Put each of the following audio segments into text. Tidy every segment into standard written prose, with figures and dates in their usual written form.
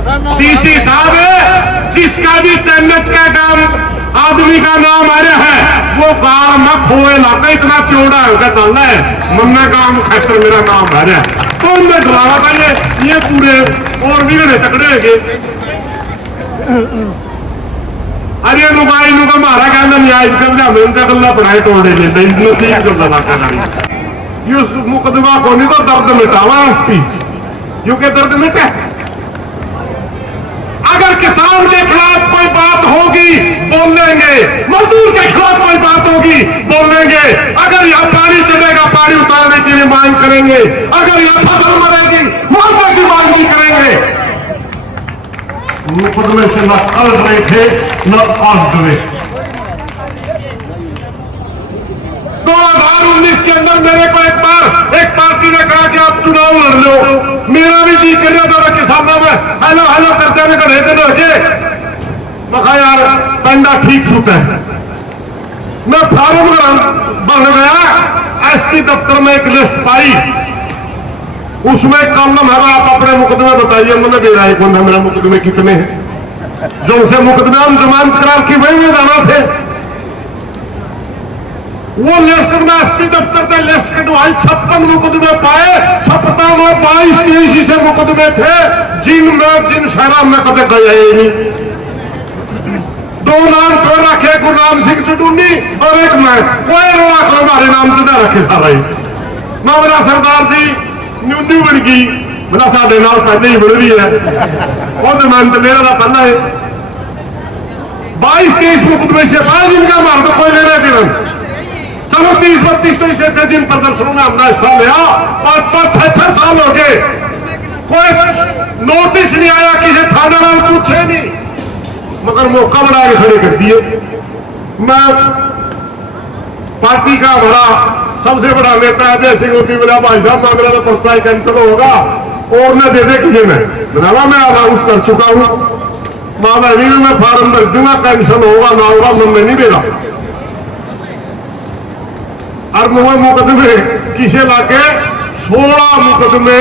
DC साहब जिसका भी चन्नत का काम आदमी का नाम आ रहा है वो गांव में खोए लाता इतना चौड़ा होगा चलना है मन्ना काम खातर मेरा नाम आ रहा है तो उनमें डरावा था ये पूरे और भी बड़े तकड़े होंगे। अरे लुगाई लुगा मारा कहना न्याय कर लिया उनका गला पढ़ाई तोड़े लेते नसीब कर लगा ये मुकदमा को नहीं तो दर्द मिटावा एसपी क्योंकि दर्द मिटे। अगर किसान के खिलाफ कोई बात होगी बोलेंगे, मजदूर के खिलाफ कोई बात होगी बोलेंगे, अगर यहाँ पानी चलेगा पानी उतारने के लिए मांग करेंगे, अगर यहाँ फसल मरेगी मुआवजे की मांग भी करेंगे। मुकदमे से न कल रहे थे न आज डरे। 2019 के अंदर मेरे को एक पार्टी ने कहा कि आप चुनाव लड़ लो, मेरा भी जी कर रहा था किसानों में हेलो हेलो करते हुए खड़े थे लड़के। मैं कहा यार पंडा ठीक छूटा है। मैं फार्म बन गया, एसपी दफ्तर में एक लिस्ट पाई, उसमें कॉलम है आप अपने मुकदमे बताइए। मैंने बेरा एक बंदा मेरा मुकदमे कितने हैं जो उसे मुकदमे हम जमानत करार की वही में जाना थे। वो लिस्ट में एसपी दफ्तर से लिस्ट कटवाई, 56 मुकदमे पाए, 56 में 22-23 से मुकदमे थे जिन शहरों में कभी गए ही नहीं। 2 नाम तो रखे गुरनाम सिंह चटूनी और एक मैं कोई रोड़ा को हमारे नाम से ना रखे सारा ही। मेरा सरदार जी न्यूनी बन गई मेरा साढ़े नाल पहले ही बन रही है वो जमानत मेरा का पहला है। 22-23 मुकदमे से पाए जिनका हमारे तो कोई लेना देना। चलो 30-32 तो इसे थे जिन प्रदर्शनों में हमने हिस्सा लिया, 5-5, 6-6 साल हो गए कोई नोटिस नहीं आया, किसी थाने वाले पूछे नहीं, मगर मौका बना के खड़े कर दिए। मैं पार्टी का बड़ा सबसे बड़ा नेता अजय सिंह होती बोला भाई साहब मेरा तो पर्चा कैंसिल होगा और न दे दे किसी ने बनावा मैं अनाउंस कर चुका हूं मामा भी मैं फार्म भर दूंगा कैंसिल होगा ना होगा मैं नहीं दे रहा। और मुकदमे किसे लाके 16 मुकदमे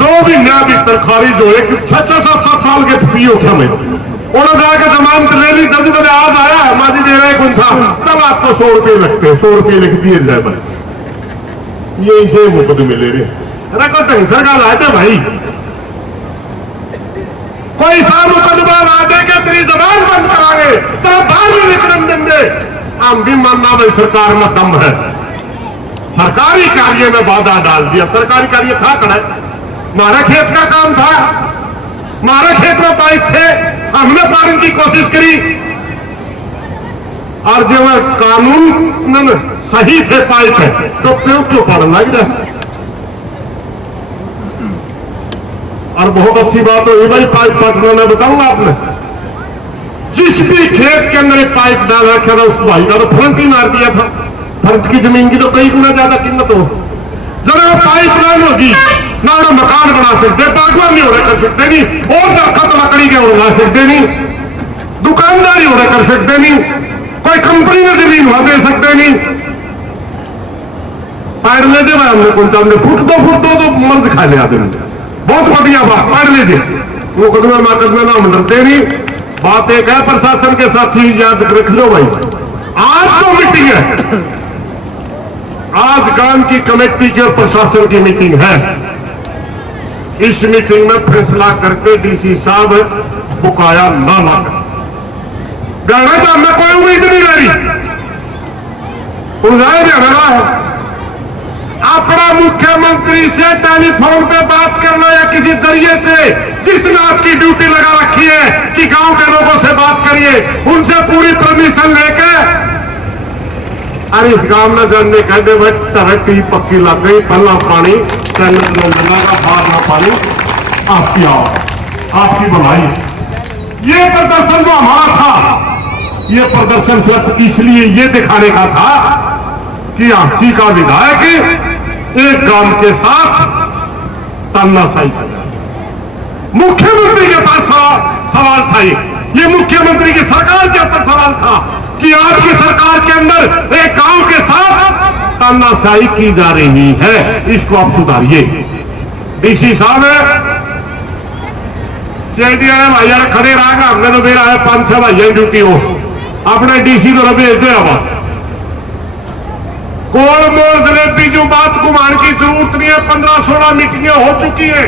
2 महीने भीतर खारिज हुए। 6-7 साल के पी उठा मैं उन्होंने जाकर जमानत ले ली। जल्दी मैंने आज आया हमारी दे रहा कौन था तब आपको 100 रुपये लगते, 100 रुपये लिख दिए जाए बस यही से मुकदमे ले रहे। अरे कोई ढंग का लाते भाई, कोई सा मुकदमा ला दे के तेरी जबान बंद करांगे तो बाहर भी निकलन देंगे। हम भी मानना भाई सरकार में दम है, सरकारी कार्य में बाधा डाल दिया। सरकारी कार्य था कड़ा, हमारे खेत का काम था, हमारे खेत में पाइप थे, हमने पाने की कोशिश करी और जब कानून सही थे पाइप है तो क्यों पड़ लग रहा। और बहुत अच्छी बात हुई भाई पाइप पटना मैं बताऊंगा आपने जिस भी खेत के अंदर एक पाइप डाल रखा था उस भाई का तो फ्रंट ही मार दिया था। फ्रंट की जमीन की तो कई गुना ज्यादा कीमत हो। जरा पाइप लाइन होगी ना मकान बना सकते, बागवानी हो कर सकते नहीं, और दरख्त लकड़ी के उगा सकते नहीं, दुकानदारी हो कर सकते नहीं, कोई कंपनी में जमीन हो दे सकते नहीं। पैर ले जाए हमने कौन सा फुट दो तो मर्ज खा लिया दिन बहुत बढ़िया बात पैर ले जाए मुकदमे माकदमे ना डरते नहीं। बात एक है प्रशासन के साथ ही याद रख लो भाई, आज तो मीटिंग है, आज गांव की कमेटी की और प्रशासन की मीटिंग है। इस मीटिंग में फैसला करके डीसी साहब बुकाया ना लाकर गाना तो हमें कोई उम्मीद नहीं रही। रहा है अपना मुख्यमंत्री से टेलीफोन पे बात करना या किसी जरिए से जिसने आपकी ड्यूटी लगा रखी है कि गांव के लोगों से बात करिए, उनसे पूरी परमिशन लेके अरे इस गांव में जानने कह दे भाई तरक्की पक्की लग गई, पहला पानी बाहर ना पानी आपकी आपकी भलाई। ये प्रदर्शन जो हमारा था ये प्रदर्शन सिर्फ इसलिए ये दिखाने का था कि अस्सी का विधायक एक गांव के साथ तानाशाही कर रहा है। मुख्यमंत्री के पास सवाल था, ये मुख्यमंत्री की सरकार के ऊपर सवाल था कि आपकी सरकार के अंदर एक गांव के साथ तानाशाही की जा रही है, इसको आप सुधारिए। डीसी साहब सीआईडी वाले भाई यार खड़े रहेगा, हमने तो मेरा है 5-6 भाई ड्यूटी हो अपने डीसी तो भेज दे रहा गोल मोल जलेबी जो बात घुमाने की जरूरत नहीं है। 15-16 मीटिंगें हो चुकी है।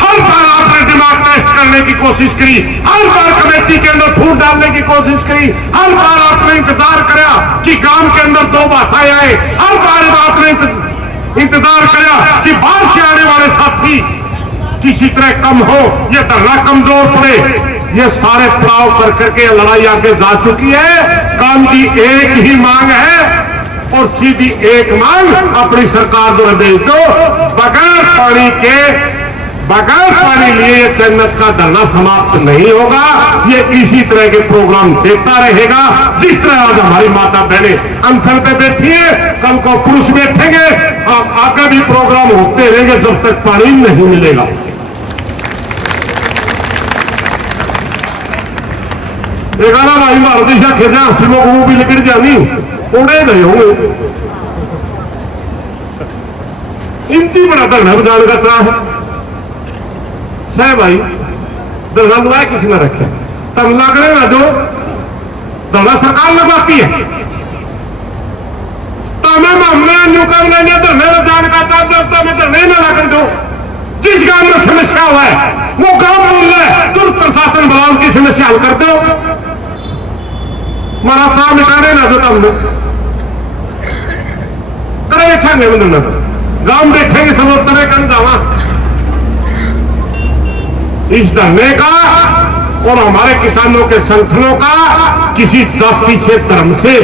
हर बार आपने दिमाग टेस्ट करने की कोशिश करी, हर बार कमेटी के अंदर फूट डालने की कोशिश करी, हर बार आपने इंतजार करा कि गांव के अंदर 2 भाषाएं आए, हर बार आपने इंतजार करा कि बाहर से आने वाले साथी किसी तरह कम हो, ये धरना कमजोर पड़े। ये सारे पड़ाव कर करके लड़ाई आगे जा चुकी है। काम की एक ही मांग है और सीधी एक मांग अपनी सरकार द्वारा भेज दो। बगैर पानी लिए ये जन्नत का धरना समाप्त नहीं होगा। ये इसी तरह के प्रोग्राम देता रहेगा। जिस तरह आज हमारी माता बहने अनशन पे बैठी है, कल को पुरुष बैठेंगे, आगे भी प्रोग्राम होते रहेंगे जब तक पानी नहीं मिलेगा। एगाना भाई भारत दिशा खेजा सिमो को भी लिखट जानी उड़े गए होंगे। इंती बड़ा धरना बजाने का चाह है सह भाई धरना लगाया किसी ने रखे तब लगने ना दो। धरना सरकार लगवाती है तमें हमने मुकाबला धरने जाने का चाहता मैं धरने ना लगा दो। जिस गांव में समस्या हुआ है वो गांव बोल रहा है तुरंत प्रशासन बुलाओ की समस्या हल कर दो। मारा साहब मिटाने ना दो तब करे बैठेंगे गांव बैठेंगे सब तरह कर जावा। इस धरने का और हमारे किसानों के संगठनों का किसी जाति से धर्म से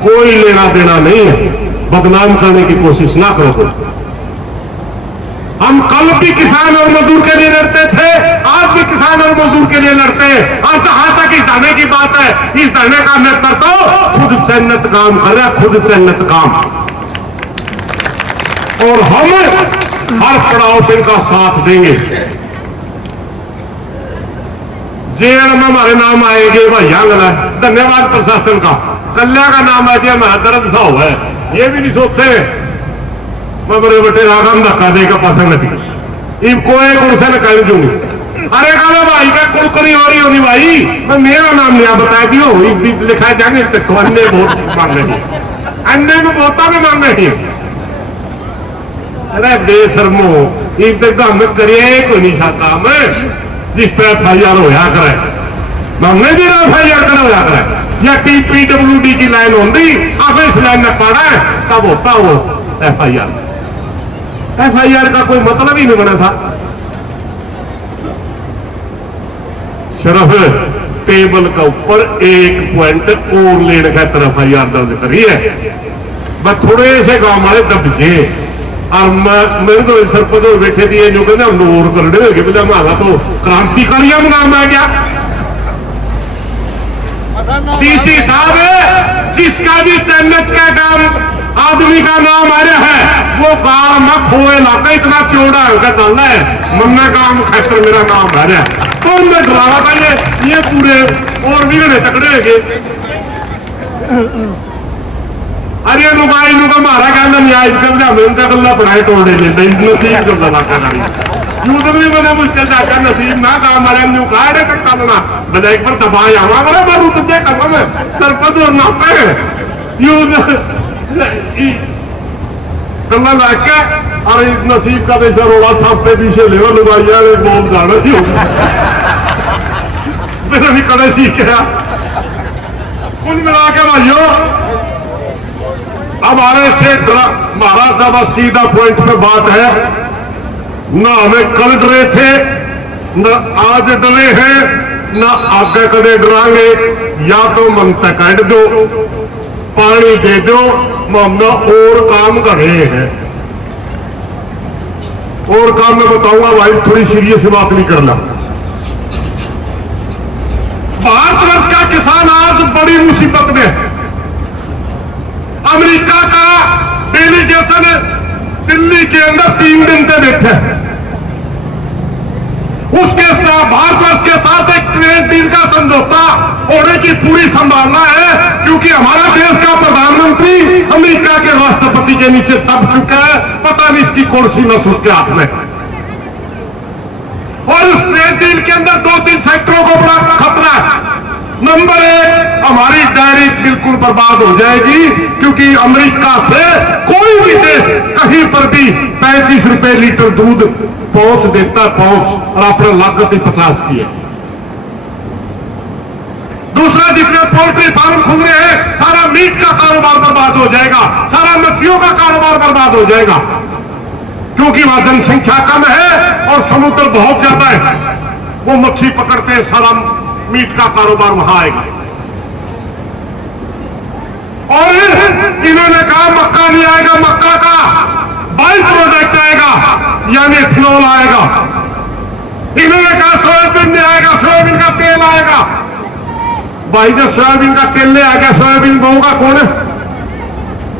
कोई लेना देना नहीं है। बदनाम करने की कोशिश ना करो। हम कल भी किसान और मजदूर के लिए लड़ते थे, आज भी किसान और मजदूर के लिए लड़ते हैं। और जहां तक इस धरने की बात है, इस धरने का नेतृत्व तो खुद जन्नत काम कर रहा है, खुद जन्नत काम। और हम हर पड़ाव पे इनका साथ देंगे। जेल में हमारे नाम आएंगे भैया लगा धन्यवाद प्रशासन का। कल्या का नाम आ गया मेरा दर्द सा हुआ है, ये भी नहीं सोचते मैं बड़े बटे रागम धक्का देगा पसंद थी इनको एक उनसे न कह दूंगी। अरे कहा भाई का कुलकरी हो रही होनी भाई मैं मेरा नाम नहीं बता दियो लिखा जाएंगे तो अन्य बहुत मांग रही अन्य में बहुता में मांग रही। अरे बेशर्मो इंतजाम में करिए कोई नहीं सकता मैं जिस पे FIR होया करे हमने भी FIR करा होया करे या TPWD की लाइन होती अब इस लाइन में पड़ा है तब होता वो FIR का कोई मतलब ही नहीं बना था। सिर्फ टेबल का ऊपर एक पॉइंट और लेने का तरफ FIR दर्ज करी है। बस थोड़े से गांव वाले दबजे और मेरे तो सरपंच बैठे दिए जो कहते हम और करने होंगे बोले हमारा तो क्रांतिकारियों में नाम आ गया। DC साहब है जिसका भी जन्नत का काम आदमी का नाम आ रहा है वो गांव में खोए इलाका इतना चौड़ा होगा चल रहा है मन्ना गांव खातर मेरा नाम आ रहा है तो उनमें डरावा था ये पूरे और भी घने तकड़े होंगे। अरे लुगाई लुगा मारा कहना न्याय उनका गला पढ़ाई तोड़े लेते नसीब को दबाका यूं भी बने मुश्किल जाकर नसीब ना काम मारे न्यू काटे तक चलना भले एक बार दबाया हमारा बार तुझे कसम है सरपंच और नापे यूं गला लाके और नसीब का देश रोड़ा साहब पे पीछे ले लुगाइया बोल जाना ही होगा मेरा भी कड़े सीख गया। कुल मिला के भाइयों हमारे से हमारा जब सीधा पॉइंट पे बात है ना हमें कल डरे थे न आज डरे हैं न आगे कदे डरांगे। या तो मन तक काट दो पानी दे दो हमने और काम करे हैं और काम मैं बताऊंगा भाई थोड़ी सीरियस बात नहीं करना। भारतवर्ष का किसान आज बड़ी मुसीबत में है। अमेरिका का डेलीगेशन दिल्ली के अंदर 3 दिन से बैठे उसके साथ भारतवर्ष के साथ एक ट्रेड डील का समझौता होने की पूरी संभावना है क्योंकि हमारा देश का प्रधानमंत्री अमेरिका के राष्ट्रपति के नीचे दब चुका है। पता नहीं इसकी कौन सी नस उसके हाथ में। ट्रेड डील के अंदर 2-3 सेक्टरों को बड़ा खतरा है। नंबर 1, हमारी डायरी बिल्कुल बर्बाद हो जाएगी, क्योंकि अमेरिका से कोई भी देश कहीं पर भी 35 रुपए लीटर दूध पहुंच देता है, और आपने लागत ही 50 की है। दूसरा, जितने पोल्ट्री फार्म खुल रहे हैं, सारा मीट का कारोबार बर्बाद हो जाएगा, सारा मछलियों का कारोबार बर्बाद हो जाएगा, क्योंकि वहां जनसंख्या कम है और समुद्र बहुत ज्यादा है। वो मच्छी पकड़ते हैं, सारा मीट का कारोबार वहां आएगा। और इन्होंने कहा मक्का नहीं आएगा, मक्का का बाई प्रोडक्ट आएगा, यानी इथेनॉल आएगा। इन्होंने कहा सोयाबीन नहीं आएगा, सोयाबीन का तेल आएगा। भाई जब सोयाबीन का तेल ले आएगा, सोयाबीन बोगा कौन है?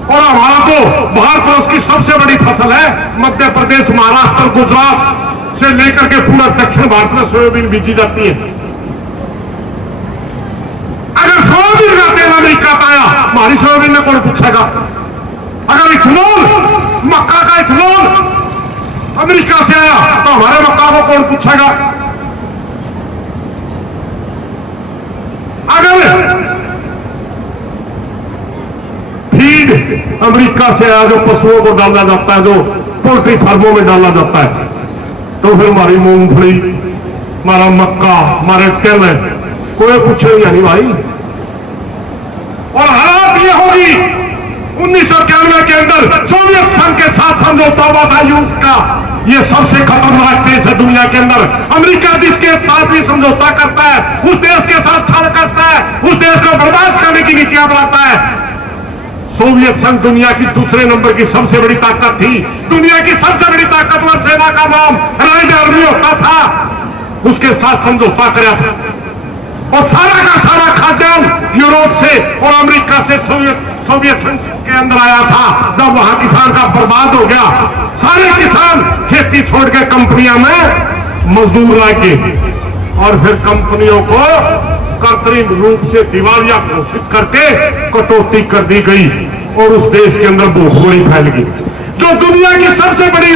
और हमारा तो भारतवर्ष की सबसे बड़ी फसल है। मध्य प्रदेश, महाराष्ट्र, गुजरात से लेकर के पूरा दक्षिण भारत में सोयाबीन बीजी जाती है। अगर सोयाबीन का तेल अमेरिका का आया, हमारी सोयाबीन में कौन पूछेगा? अगर इथेनॉल, मक्का का इथेनॉल अमेरिका से आया, तो हमारे मक्का को कौन पूछेगा? अगर फीड अमेरिका से आया, जो पशुओं को डाला जाता है, जो पोल्ट्री फार्मों में डाला जाता है, तो फिर हमारी मूंगफली, हमारा मक्का, हमारे तेल कोई पूछेगा नहीं भाई। और हालात ये होगी, 1991 के अंदर सोवियत संघ के साथ समझौता हुआ था यूएस का। ये सबसे खतरनाक देश है दुनिया के अंदर। अमेरिका जिसके साथ भी समझौता करता है, उस देश के साथ छल करता है, उस देश को बर्बाद करने की नीतियां बनाता है। सोवियत संघ दुनिया की दूसरे नंबर की सबसे बड़ी ताकत थी। दुनिया की सबसे बड़ी ताकतवर सेना का नाम राइड आर्मी होता था। उसके साथ समझौता कराया था, और सारा का सारा खाद्यान्न यूरोप से और अमेरिका से सोवियत संघ के अंदर आया था। जब वहां किसान का बर्बाद हो गया, सारे किसान खेती छोड़ के कंपनियों में मजदूर लाके, और फिर कंपनियों को कृत्रिम रूप से दिवालिया घोषित करके कटौती कर दी गई, और उस देश के अंदर भूखमरी फैल गई। जो दुनिया की सबसे बड़ी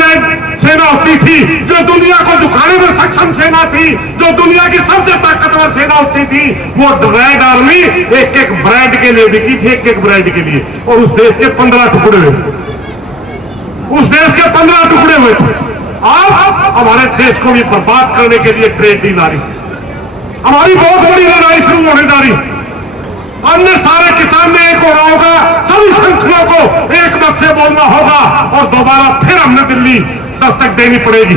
सेना होती थी, जो दुनिया को झुकाने में सक्षम सेना थी, जो दुनिया की सबसे ताकतवर सेना होती थी, वो रेड आर्मी एक एक ब्रांड के लिए बिकी थी, एक एक ब्रांड के लिए। और उस देश के 15 टुकड़े हुए, उस देश के 15 टुकड़े हुए थे। आज हमारे देश को भी बर्बाद करने के लिए ट्रेड डील आ रही, हमारी बहुत बड़ी लड़ाई शुरू होने जा रही। अन्य सारे किसान में एक होना होगा, सभी संगठनों को एक मत से बोलना होगा, और दोबारा फिर हमने दिल्ली दस्तक देनी पड़ेगी।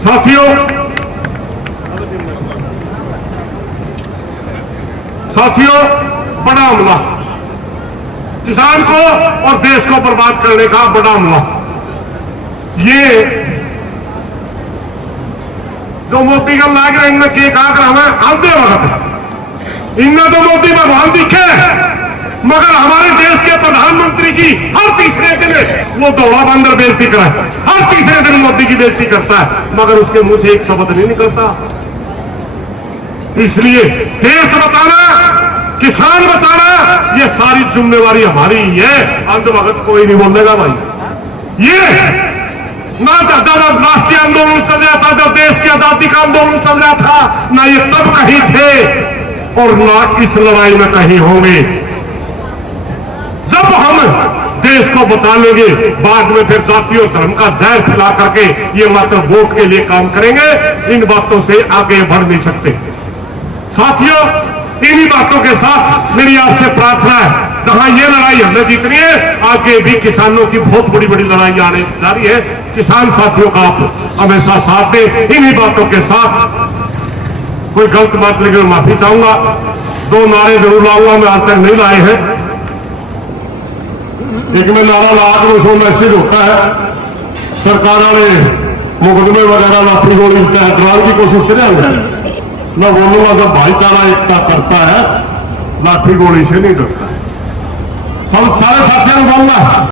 साथियों, बड़ा हमला किसान को और देश को बर्बाद करने का बड़ा हमला। ये जो मोदी का लाग रहे इनमें के काकर हमें आधे वक्त इनमें तो मोदी भगवान दिखे, मगर हमारे देश के प्रधानमंत्री की हर तीसरे दिन वो दौड़ा बंदर बेइज्जती कराए, हर तीसरे दिन मोदी की बेइज्जती करता है, मगर उसके मुंह से एक शब्द नहीं निकलता। इसलिए देश बचाना, किसान बचाना, ये सारी जिम्मेवारी हमारी ही है। अंत वक्त कोई नहीं बोलेगा भाई। ये ना जब राष्ट्रीय आंदोलन चल रहा था, जब देश की आजादी का आंदोलन चल रहा था, ना ये तब कहीं थे और ना इस लड़ाई में कहीं होंगे। जब हम देश को बचा लेंगे, बाद में फिर जाति और धर्म का जहर फैला करके ये मात्र वोट के लिए काम करेंगे। इन बातों से आगे बढ़ नहीं सकते। साथियों, इन्हीं बातों के साथ मेरी आपसे प्रार्थना है, जहां ये लड़ाई हमने जीतनी है, आगे भी किसानों की बहुत बड़ी बड़ी लड़ाई आने जा रही है। किसान साथियों का आप हमेशा साथ दें। इन्हीं बातों के साथ कोई गलत बात लेकर माफी चाहूंगा। 2 नारे जरूर लाऊंगा, मैं आज तक नहीं लाए हैं। एक में नारा ला के उसको मैसेज होता है, सरकार वाले मुकदमे वगैरह लाठी गोली डराने की कोशिश करें। मैं बोलूंगा जब भाईचारा एकता करता है, लाठी गोली से नहीं डरता। सब सारे साथियों को बोलना